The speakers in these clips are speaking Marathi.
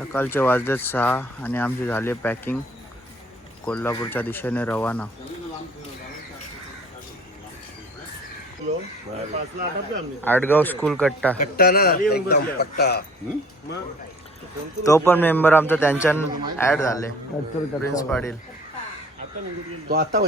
सकाळचे वाजलेत 6 आणि आमची झाली पॅकिंग. कोल्हापूरच्या दिशेने रवाना. आडगाव स्कूल कट्टा ना एकदम पट्टा. तो पण मेंबर आमचा त्यांच्या ऍड झाले. प्रिन्स पाटील तो आता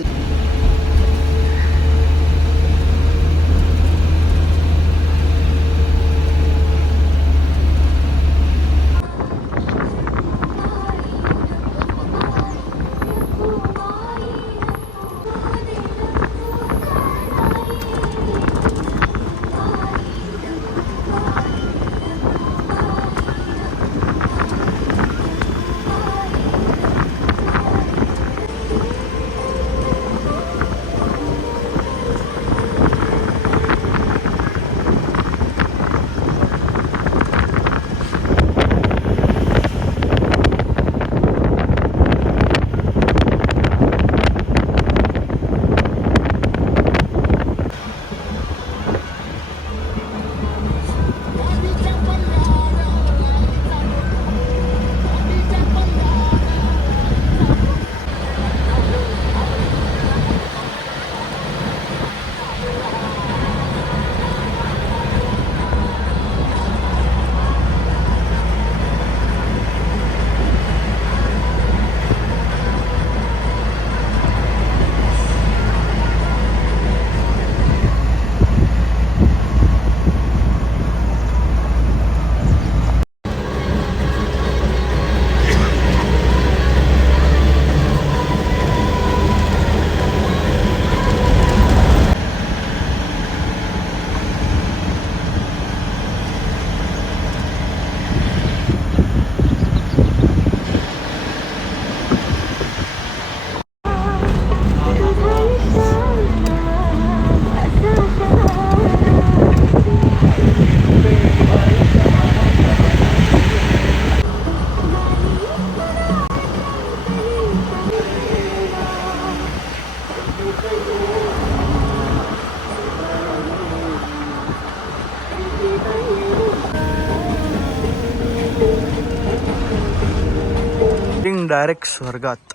डायरेक्ट स्वर्गात.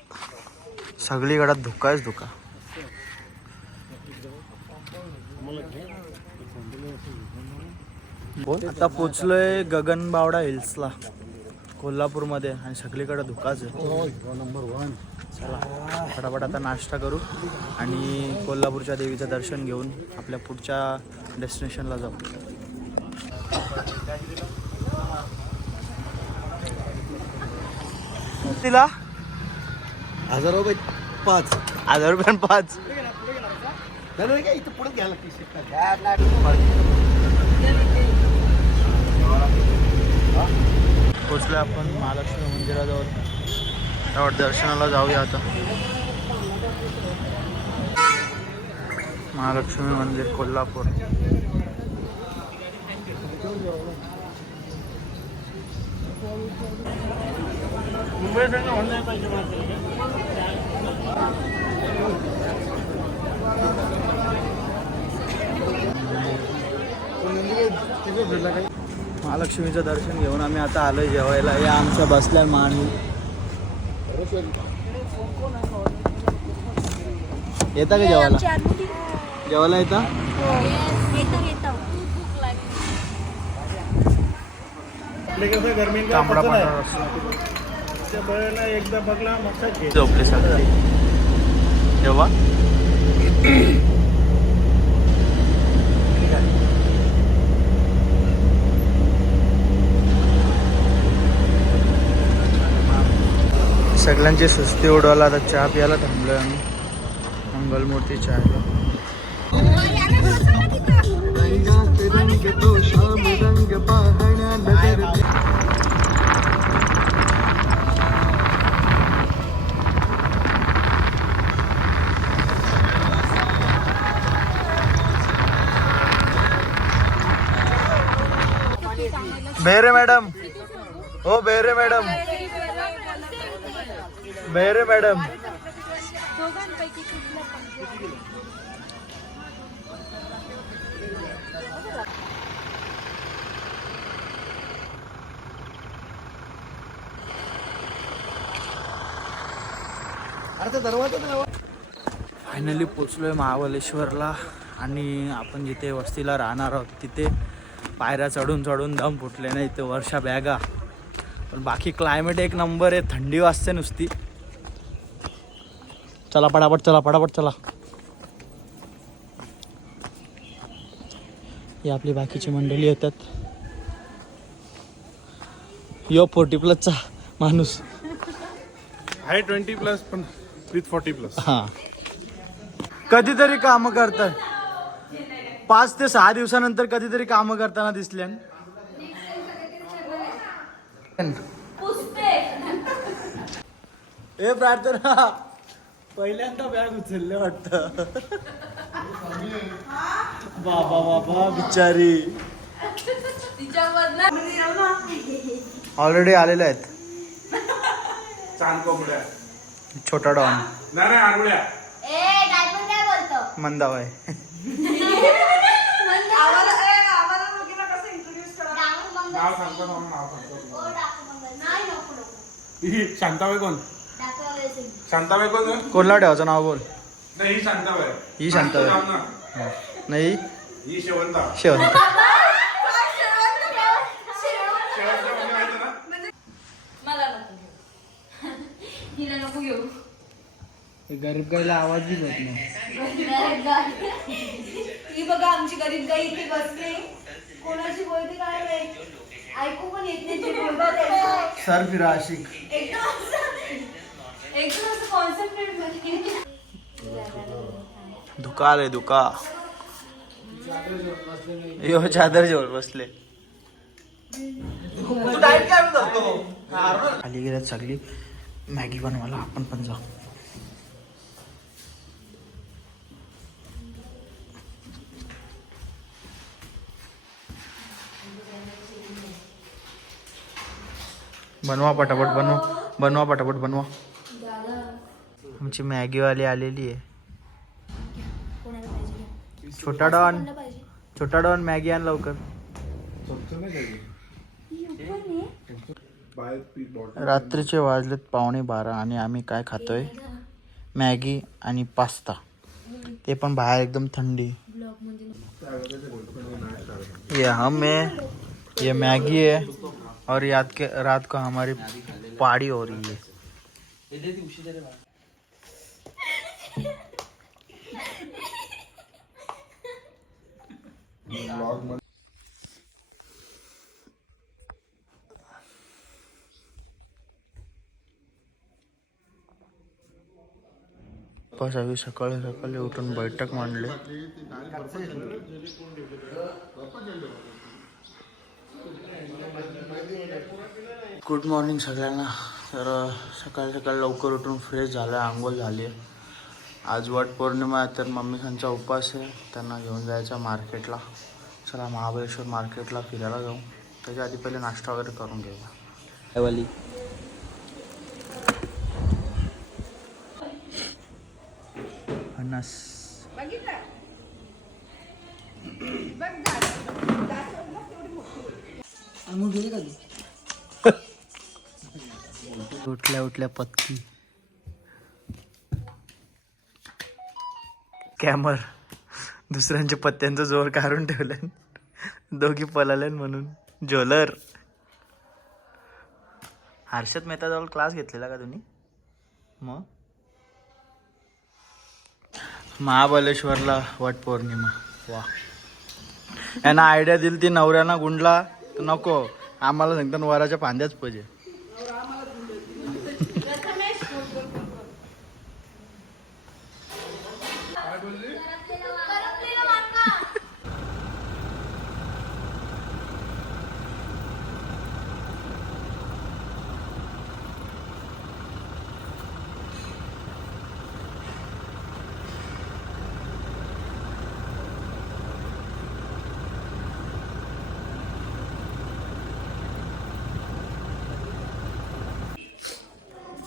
सगळीकडे धुकाच धुका. आता पोचलोय गगनबावडा हिल्सला कोल्हापूरमध्ये आणि सगळीकडे धुकाच आहे. चला फटाफट आता नाश्ता करू आणि कोल्हापूरच्या देवीचं दर्शन घेऊन आपल्या पुढच्या डेस्टिनेशनला जाऊ. तिला 1000 रुपये 5. 1000 रुपये 5. इथं पुढे घ्यायला पोचलोय आपण महालक्ष्मी मंदिराजवळ. त्यावर दर्शनाला जाऊया आता. महालक्ष्मी मंदिर कोल्हापूर. महालक्ष्मीचं दर्शन घेऊन आम्ही आता आलोय जेवायला. या आमच्या बसल्या मान. येता का जेवायला? जेवायला येता? तांबडा पांढरा रस्सा एकदा बघला मग झोपले सगळे जेव्हा. सगळ्यांची सुस्ती उडवायला आता चहा प्यायला थांबलोय आम्ही मंगलमूर्ती चहाला. बेहरे मॅडम. हो बेहरे मॅडम. बेहरे मॅडम. अरे ते दरवाजा तर लावा. फायनली पोचलोय महाबळेश्वरला आणि आपण जिथे वस्तीला राहणार आहोत तिथे पायऱ्या चढून चढून दम फुटले नाही ते वर्षा बॅगा. पण बाकी क्लायमेट एक नंबर आहे, थंडी वाजते नुसती. चला पटापट चला पटापट चला. ही आपली बाकीची मंडळी येतात. यो 40+ माणूस आहे 20+ पण विथ 40+. हा कधीतरी कामं करतात. 5 ते 6 दिवसानंतर कधीतरी कामं करताना दिसले. ए प्रार्थना पहिल्यांदा बॅग उचलले वाटतं. बाबा बाबा बिचारी ऑलरेडी आलेले आहेत. चांद कोंबड्या छोटा डॉन नाही आरवड्या. मंदाबाई नाव सांगतो ही शांताबाई कोण? शांताबाई कोण? कोणला ठेवायचं नाव बोल. नाही ही शांताबाई. ही शांताबाई. नाव ना. नाही ही शेवंता. शेवंत. शेवंता म्हणजे माहिती ना. गरीब गाईला आवाज बी देत नाही. ही बघा आमची गरीब गाई इथे बसली. कोणाची बोलते काय माहित, ऐकू पण येत नाही जे बोलतात. सर फिरा आशिक. एकदम असं कॉन्सन्ट्रेट मध्ये. धुका आले धुका. यो चादर जेवण बसले. खाली गेल्यात सगळी मॅगी बनवायला. आपण पण जाऊ. बनवा पटापट बनवा पटापट बनवा. आमची मॅगीवाली आलेली आहे. छोटा डॉन मॅगी आण लवकर. रात्रीचे वाजलेत 11:15 आणि आम्ही काय खातोय? मॅगी आणि पास्ता. ते पण बाहेर एकदम थंडी. ये मैगी है और रात को हमारी पार्टी हो रही है. बस अभी सकाळी सकाळी उठून बैठक मांडली. गुड मॉर्निंग सगळ्यांना. तर सकाळी सकाळी लवकर उठून फ्रेश झालं आहे, आंघोळ झाली आहे. आज वट पौर्णिमा आहे तर मम्मी खानचा उपवास आहे. त्यांना घेऊन जायचं मार्केटला. चला महाबळेश्वर मार्केटला फिरायला जाऊ. त्याच्या आधी पहिले नाश्ता वगैरे करून घेऊया. वाली फणस उठल्या उठल्या पत्ती. कॅमर दुसऱ्यांच्या पत्त्यांचा जोर काढून ठेवलाय. दोघी पळाले म्हणून. ज्वेलर. हर्षद मेहताजवळ क्लास घेतलेला का तुम्ही? मग महाबळेश्वरला वट पौर्णिमा. वा. यांना आयडिया दिली ती नवऱ्यांना गुंडला तर नको. आम्हाला सांगतात वराच्या फांद्याच पाहिजे.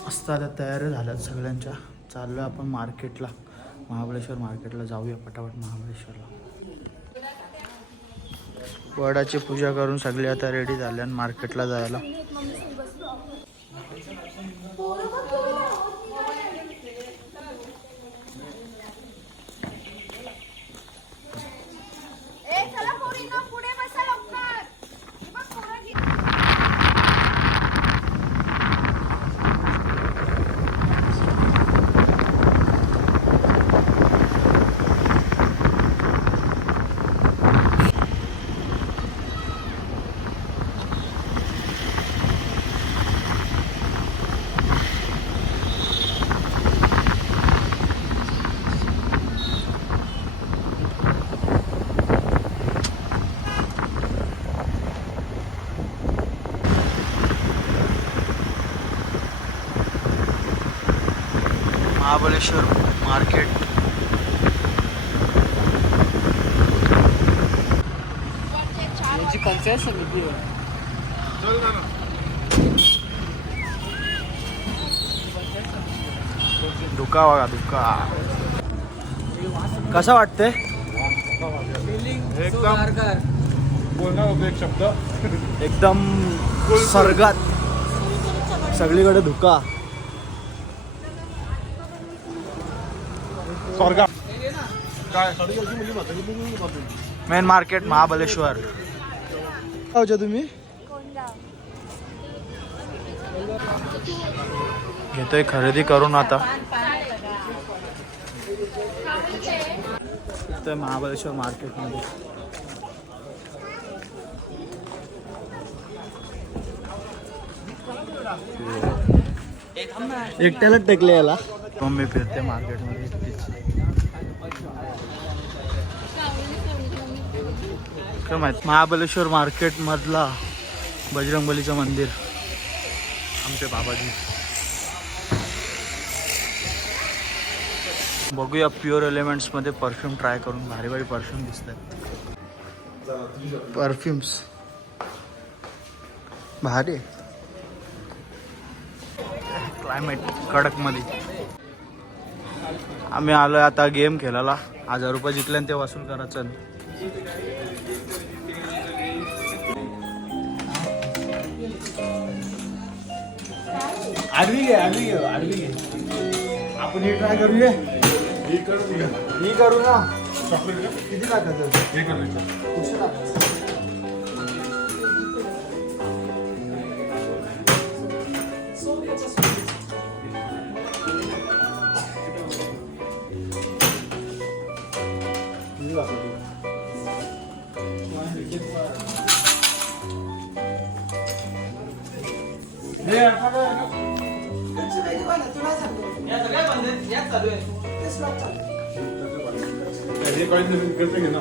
मस्त आता तयारी झाल्यात सगळ्यांच्या. चाललो आपण मार्केटला. महाबळेश्वर मार्केटला जाऊया पटापट. महाबळेश्वरला वडाची पूजा करून सगळे आता रेडी झाले आणि मार्केटला जायला. महाबळेश्वर मार्केट. याची पंचायत समिती आहे. धुका बघा धुका. कसं वाटतंय? एकदम बोलणार होतो एक शब्द. एकदम स्वर्गात सगळीकडे धुका. स्वर्गा काय मेन मार्केट महाबळेश्वर. काय तुम्ही घेतोय खरेदी करून आता. तर महाबळेश्वर मार्केटमध्ये एकट्यालाच टेकले याला. मम्मी फिरते मार्केटमध्ये एकटीच. काय माहित महाबळेश्वर मार्केट मधला बजरंगबलीचं मंदिर. आमचे बाबाजी. बघूया प्युअर एलिमेंट्स मध्ये परफ्यूम ट्राय करून. भारी भारी परफ्यूम दिसतात. परफ्युम्स भारी. क्लायमेट कडक मध्ये. आम्ही आलोय आता गेम खेळायला. 1000 रुपये जिंकले ते वसूल करायचं. आडवी घे आडवी घे. आपण हे ट्राय करूया. ही करू ना. किती टाकायचं? हे करायचं. हे काही नाही करते घे ना.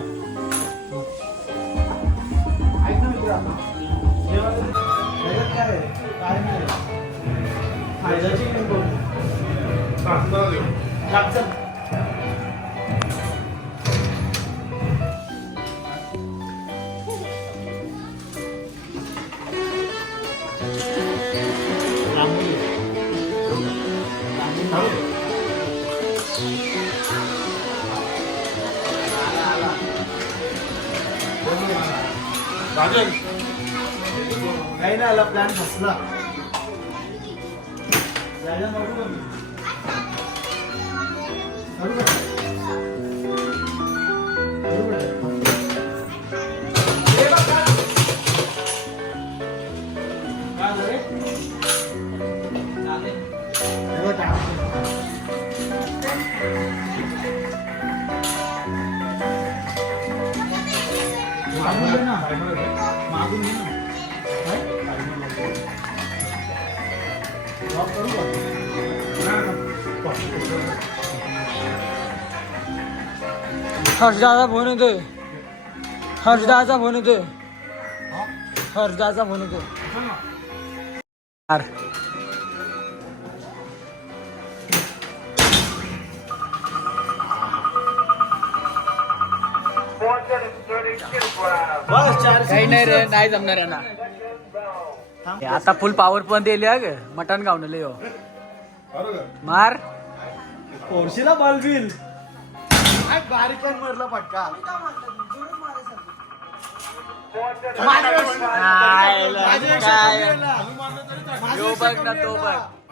सासरा देऊ. राजन काही नाही आला. प्लॅन फसला. मागून घे ना. हर्षदाचा फोन येतोय. हर्षदाचा फोन येतोय. हर्षदाचा फोन येतोय. काही नाही रे. नाही जमणार यांना. आता फुल पॉवर पण दिली ग. मटण गावून लय हो. मार पोरशीला बॉलबिल. बारीक मरला फटका.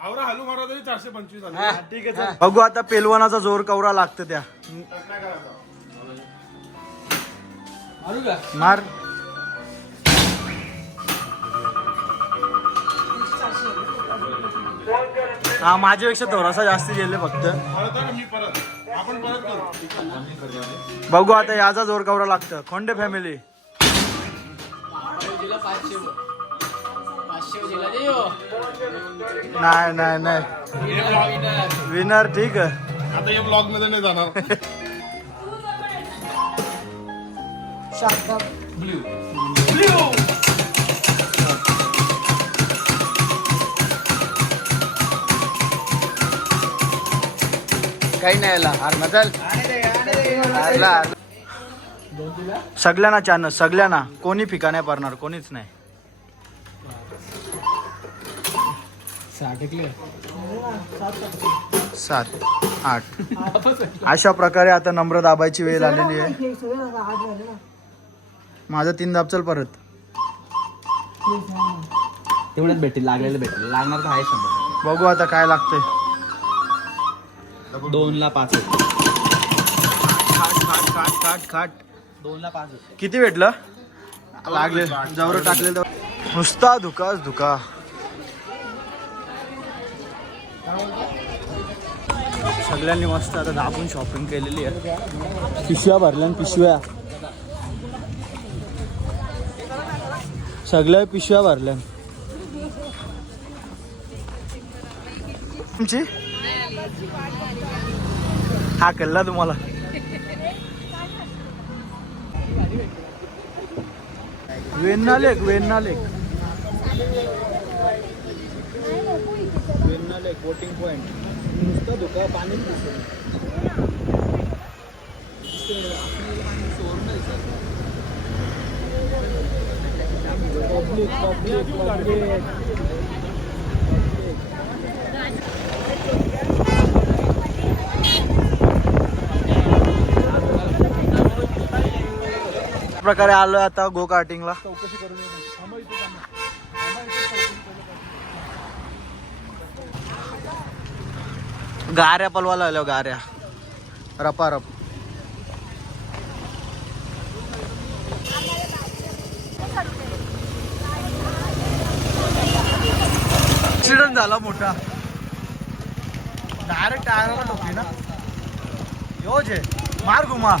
हलू मारा तरी 425 झाले. ठीक आहे. बघू आता पेलवानाचा जोर कवरा लागतं त्या. मार. हा माझ्यापेक्षा थोडासा जास्ती गेले फक्त. आपण परत करू. बघू आता याचा जोर कवरा लागतं. खोंडे फॅमिली. नाही नाही नाही विनर. ठीक आहे. आता या ब्लॉग मध्ये नाही जाणार. ब्ल्यू काही नाही याला हार चल हारला. सगळ्यांना चान्स, सगळ्यांना. कोणी फिका नाही पडणार, कोणीच नाही. 7, 8. अशा प्रकारे आता नम्र दाबायची वेळ आलेली आहे. माझं 3 दाब चल परत. तेवढंच भेटेल, लागलेलं भेटेल. लागणार तर आहे 100. बघू आता काय लागतंय. 2ला 5. खाट 2ला 5. किती भेटलं? लागले जवळ टाकले नुसता धुकाच धुका. सगळ्यांनी मस्त आता दाबून शॉपिंग केलेली आहे. पिशव्या भरल्या, पिशव्या सगळ्या पिशव्या भरल्या. तुमची हा कळला तुम्हाला. वेण्णा लेक बोटिंग पॉइंट. नुसतं धुका, पाणी प्रकारे आलोय आता गो कार्टिंगला. गाऱ्या पलवायला आल्या, गाऱ्या रपारप. ऍक्सिडेंट झाला मोठा, डायरेक्ट टायराला ठोकली ना. यो जे मार घुमा.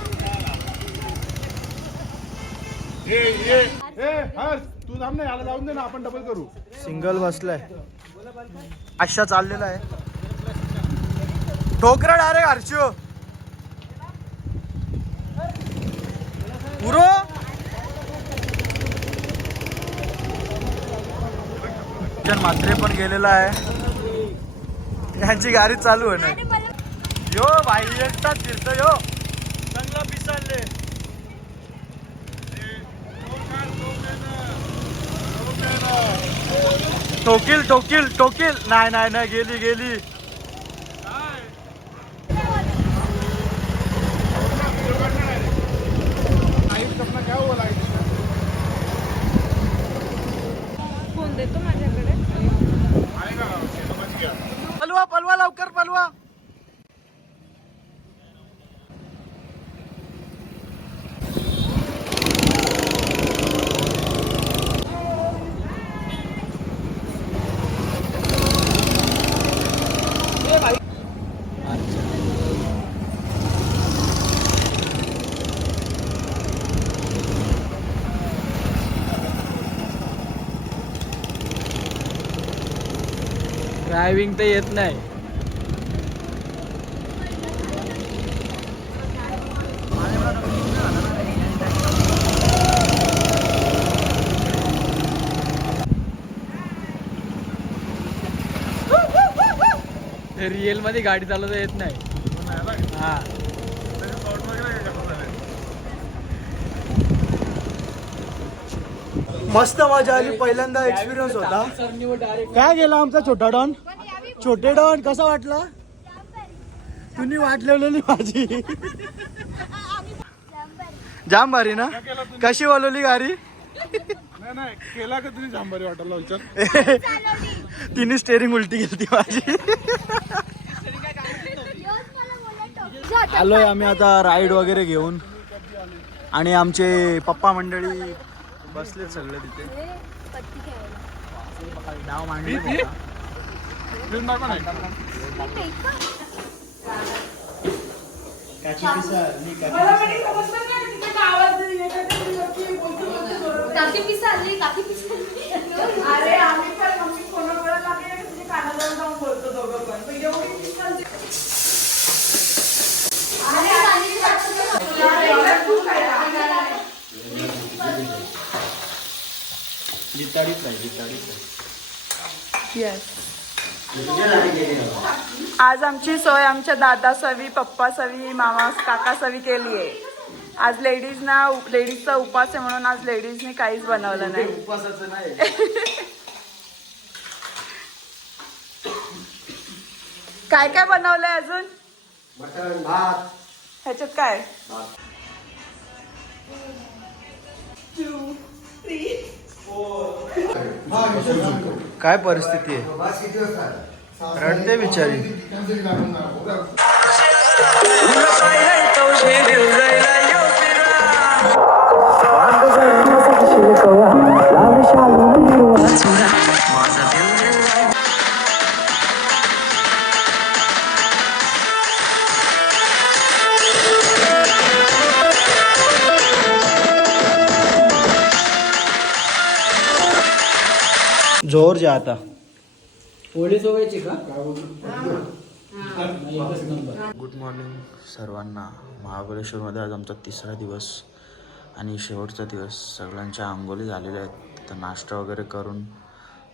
तू थांब ना, याला जाऊन दे ना, आपण डबल करू. सिंगल बसलाय, अशा चाललेला आहे. ठोकरा डायरेक्ट हर्षो पुरो. मात्रे पण गेलेला आहे. यांची गाडी चालू आहे ना. यो भाई एकटाच फिरतो यो. चांगला पिसाले. ठोकील. नाही गेली. फोन देतो माझ्याकडे. पलवा लवकर पलवा. ड्रायव्हिंग तर येत नाही. रिअल मध्ये गाडी चालवता येत नाही. हा मस्त मजा आली. पहिल्यांदा एक्सपिरियन्स होता. काय गेला आमचा छोटा डॉन. छोटे डॉन कसा वाटला? तुम्ही वाट लावलेली माझी. जाम भारी ना. कशी बोलवली गाडी? नाही केला का तुम्ही जांभारी वाटायला विचार. तिने स्टेरिंग उलटी केली माझी. आलोय आम्ही आता राईड वगैरे घेऊन. आणि आमचे पप्पा मंडळी बसले सगळे तिथे. डाव मांडली. अरे आम्ही पण मम्मी फोनवर लागले, तुझे कानाजवळ जाऊन बोलतो दोघं पण. पण एवढी दिसतात. लिताडीच आहे. येस आज आमची सोय आमच्या दादा सवी, पप्पा सवी, मामा काका सवी केली आहे. आज लेडीजचा उपास आहे म्हणून आज लेडीजनी काहीच बनवलं नाही. उपवासाचं नाही. काय काय बनवलंय अजून मटण भात ह्याच्यात काय? काय परिस्थिती आहे? रडते बिचारी. जोर जा आता. पोळी सोगायची का? गुड मॉर्निंग सर्वांना. महाबळेश्वरमध्ये आज आमचा 3रा दिवस आणि शेवटचा दिवस. सगळ्यांच्या आंघोळी झालेल्या आहेत. तर नाश्ता वगैरे करून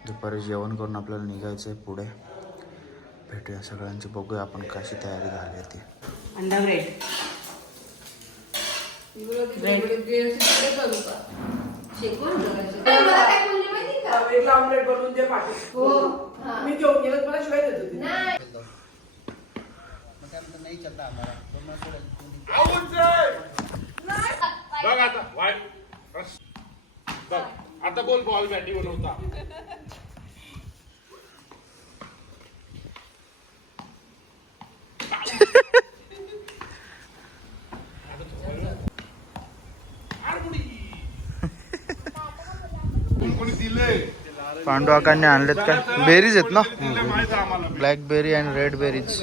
दुपारी जेवण करून आपल्याला निघायचं आहे पुढे. भेटूया सगळ्यांची, बघूया आपण कशी तयारी झाली आहे ती. अंडा ब्रेड. ऑमलेट बनवून दे पाठी. मी घेऊन गेलो मला शिवाय देत होती. बघ आता बघ आता बोल बॉल बॅटी बनवता. कोणी दिले? पांडू आकांनी आणलेत का? बेरीज आहेत ना, दिले माहित आहे आम्हाला. ब्लॅकबेरी अँड रेड बेरीज.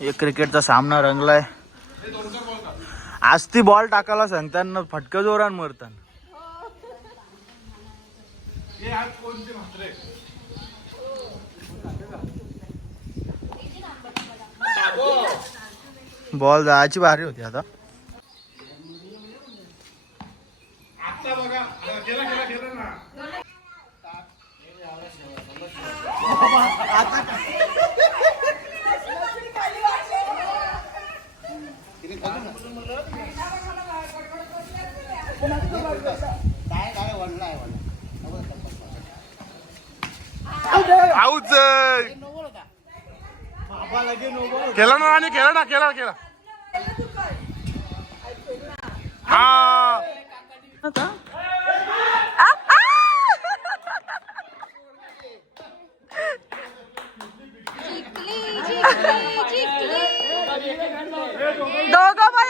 एक क्रिकेटचा सामना रंगलाय. आज ती बॉल टाकायला सांगताना फटका जोरान मरतात. हे आज कोणते म्हात्रे? बॉल जायची भारी होती. आता आता बघा गेला गेला गेला ना. आऊच केला ना आणि केला ना केला केला. हा दोघं पण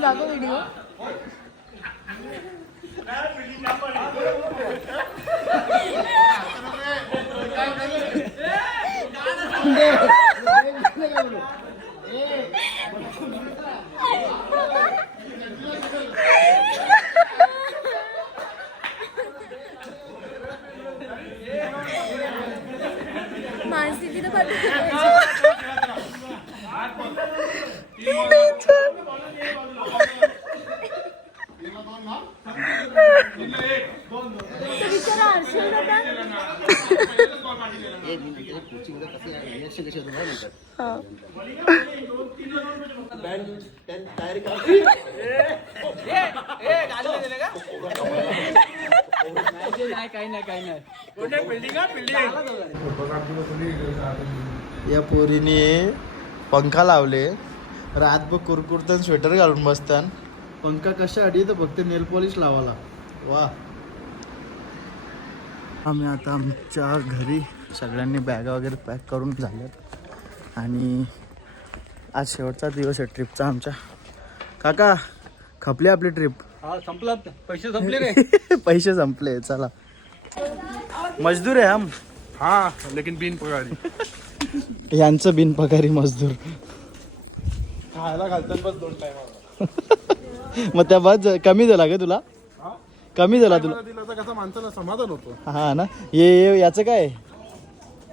दाखव व्हिडिओ. मानसी तिथं या पोरीने पंखा लावले. रातभर कुरकुरतान स्वेटर घालून बसतान. पंखा कशासाठी तर फक्त नेल पॉलिश लावाला. वा. आम्ही आता आमच्या घरी सगळ्यांनी बॅगा वगैरे पॅक करून झाल्यात आणि आज शेवटचा दिवस आहे ट्रिपचा आमच्या. काका खपली आपली ट्रिप. संपला. पैसे संपले रे. पैसे संपले. चला मजदूर आहे हम. हाँ लेकिन बिन पगारी. यांचं बिनपगारी मजदूर. खायला घालतात बस 2 टाइम. मग त्या बस कमी झाला का तुला? कमी झाला तुला. दिला तर कसं माणसाला समाधान होतं. हा ना. हे याचं काय?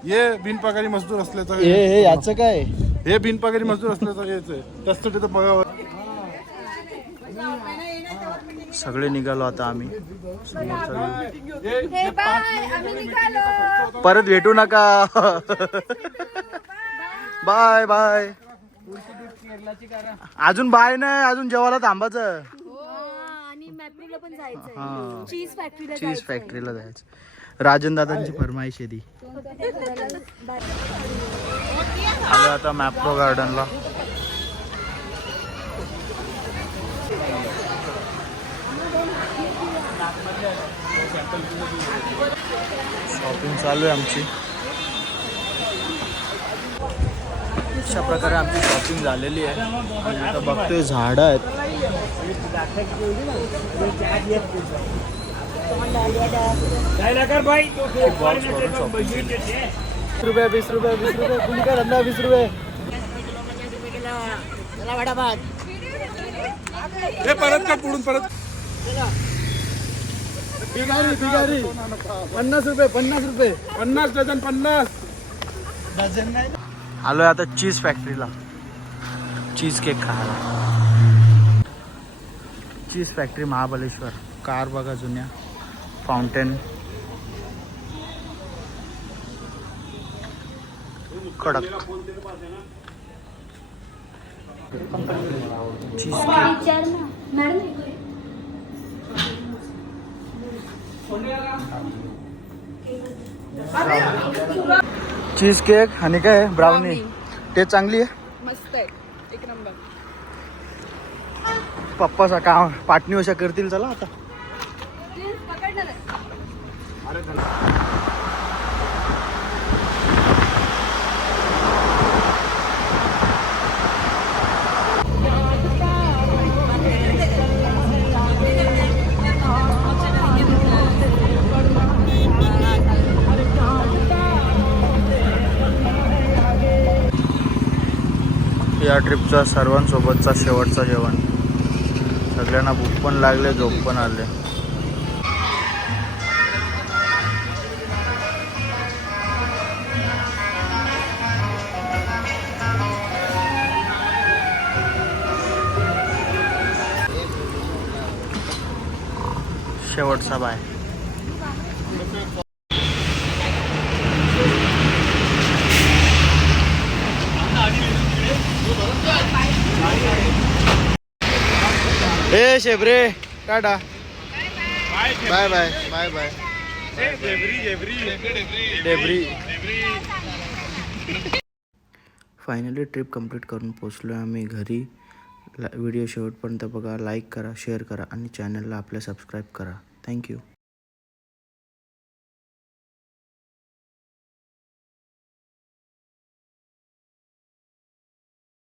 ये बिनपगारी मजदूर असल्याचं हे याचं काय? हे बिनपगारी मजदूर असल्याचं हेच आहे. त्यासाठी तर पगार. सगळे निघालो आता आम्ही. हे बाय आम्ही निघालो. परत भेटू नका. Bye bye. अजून बाय नाही, अजून जेवायला थांबायचं. आणि मॅपरीला पण जायचंय. चीज फॅक्टरीला चीज फॅक्टरीला जायचं. राजन दादांची फरमाईश आहे ती. आलो आता मॅप्रो गार्डनला. शॉपिंग चालू आहे आमची. अशा प्रकारे आमची शॉपिंग झालेली आहे. आणि आता बघतोय झाडं आहेत. 20 रुपये 20 रुपये 20 रुपये कुणी काय धंदा 20 रुपये. हे परत का पुढून परत बिगारी बिगारी 50 रुपये 50 रुपये 50 डझन 50. आलोय आता चीज फॅक्टरीला. चीज केक खायला. चीज फॅक्टरी महाबळेश्वर. कार बघा जुन्या. फाउंटेन. कडक चीज केक. चीज केक आणि काय ब्राउनी. टेस्ट चांगली आहे. मस्त आहे, एक नंबर. पप्पा काम पाटणी अशा करतील. चला आता. या ट्रिपचा सर्वांसोबतचा शेवटचा जेवण. सगळ्यांना भूक पण लागले, झोप पण आले. शेवटचा बाय. ए शेबरे tata. Bye bye bye bye. डेब्री. फायनली ट्रिप कंप्लीट करून पोचलो आम्ही घरी. व्हिडिओ शेवटपर्यंत बघा, लाईक करा, शेअर करा आणि चॅनलला आपल्या सबस्क्राईब करा. थँक्यू.